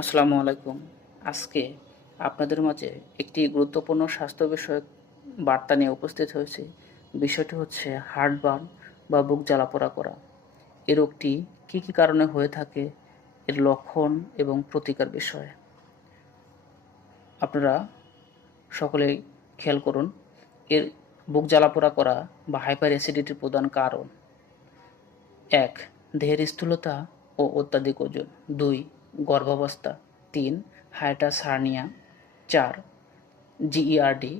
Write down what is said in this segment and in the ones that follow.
আসসালামু আলাইকুম। আজকে আপনাদের মাঝে একটি গুরুত্বপূর্ণ স্বাস্থ্য বিষয়ক বার্তা নিয়ে উপস্থিত হয়েছি। বিষয়টি হচ্ছে হার্টবার্ন বা বুক জ্বালাপোড়া করা। এই রোগটি কী কারণে হয়ে থাকে, এর লক্ষণ এবং প্রতিকার বিষয়ে আপনারা সকলেই খেয়াল করুন। এর বুক জ্বালাপোড়া করা বা হাইপার অ্যাসিডিটির প্রধান কারণ: ১. দেহের স্থূলতা ও অত্যাধিক ওজন। ২. গর্ভাবস্থা। ৩. Hiatus hernia. ৪. জিইআরডি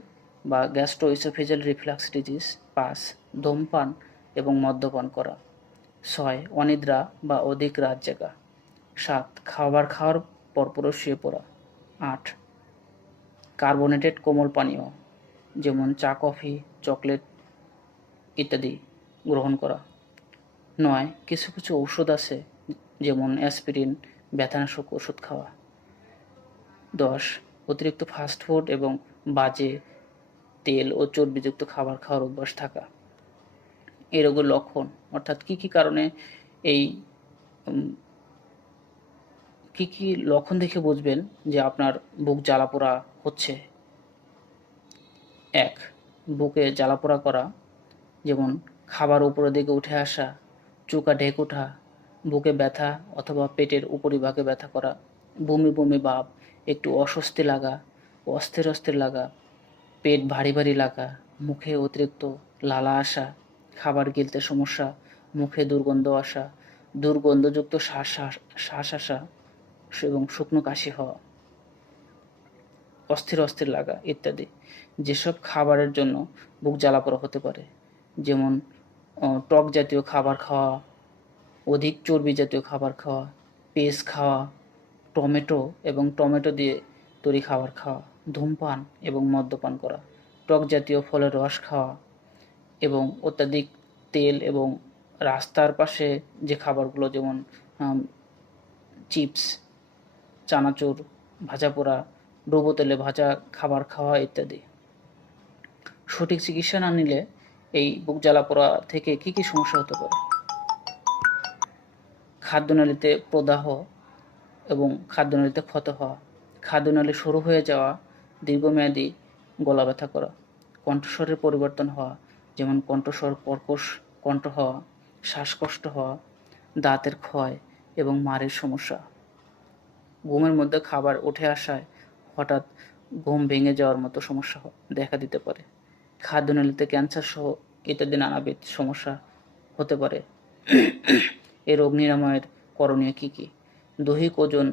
বা গ্যাস্ট্রোএসোফেজিয়াল রিফ্লাক্স ডিজিজ। ৫. ধূমপান এবং মদ্যপান করা। ৬. অনিদ্রা বা অধিক রাত জাগা। ৭. খাবার খাওয়ার পরপরও শুয়ে পড়া। ৮. কার্বোনেটেড কোমল পানীয় যেমন চা, কফি, চকলেট ইত্যাদি গ্রহণ করা। ৯. কিছু ঔষধ আছে যেমন অ্যাসপিরিন, ব্যথানাশক ওষুধ খাওয়া। ১০. অতিরিক্ত ফাস্ট ফুড এবং বাজে তেল ও চর্বিযুক্ত খাবার খাওয়ার অভ্যাস থাকা। এই রোগের লক্ষণ অর্থাৎ কী কারণে এই কী লক্ষণ দেখে বুঝবেন যে আপনার বুক জ্বালাপোড়া হচ্ছে। ১. বুকে জ্বালাপোড়া করা, যেমন খাবার উপরের দিকে উঠে আসা, চোকা ঢেক ওঠা, বুকে ব্যথা অথবা পেটের উপরিভাগে ব্যথা করা, বমি ভাব, একটু অস্বস্তি লাগা, অস্থির লাগা, পেট ভারী লাগা, মুখে অতিরিক্ত লালা আসা, খাবার গিলতে সমস্যা, মুখে দুর্গন্ধ আসা, দুর্গন্ধযুক্ত শ্বাস আসা এবং শুকনো কাশি হওয়া, অস্থির লাগা ইত্যাদি। যেসব খাবারের জন্য বুক জ্বালাপোড়া হতে পারে, যেমন টক জাতীয় খাবার খাওয়া, অধিক চর্বি জাতীয় খাবার খাওয়া, পেঁয়াজ খাওয়া, টমেটো দিয়ে তৈরি খাবার খাওয়া, ধূমপান এবং মদ্যপান করা, টক জাতীয় ফলের রস খাওয়া এবং অত্যাধিক তেল এবং রাস্তার পাশে যে খাবারগুলো যেমন চিপস, চানাচুর, ভাজাপোড়া, ডুবো তেলে ভাজা খাবার খাওয়া ইত্যাদি। সঠিক চিকিৎসা না নিলে এই বুক জ্বালাপোড়া থেকে কী সমস্যা হতে পারে: খাদ্যনালীতে প্রদাহ এবং খাদ্যনালীতে ক্ষত হওয়া, খাদ্যনালী সরু হয়ে যাওয়া, দীর্ঘমেয়াদী গলা ব্যথা করা, কণ্ঠস্বরের পরিবর্তন হওয়া, যেমন কণ্ঠস্বর কর্কশ কণ্ঠ হওয়া, শ্বাসকষ্ট হওয়া, দাঁতের ক্ষয় এবং মাড়ির সমস্যা, ঘুমের মধ্যে খাবার উঠে আসায় হঠাৎ ঘুম ভেঙে যাওয়ার মতো সমস্যা দেখা দিতে পারে, খাদ্যনালীতে ক্যান্সার সহ ইত্যাদি নানাবিধ সমস্যা হতে পারে। এই রোগ নিরাময়ের করণীয় কী? দৈহিক ওজন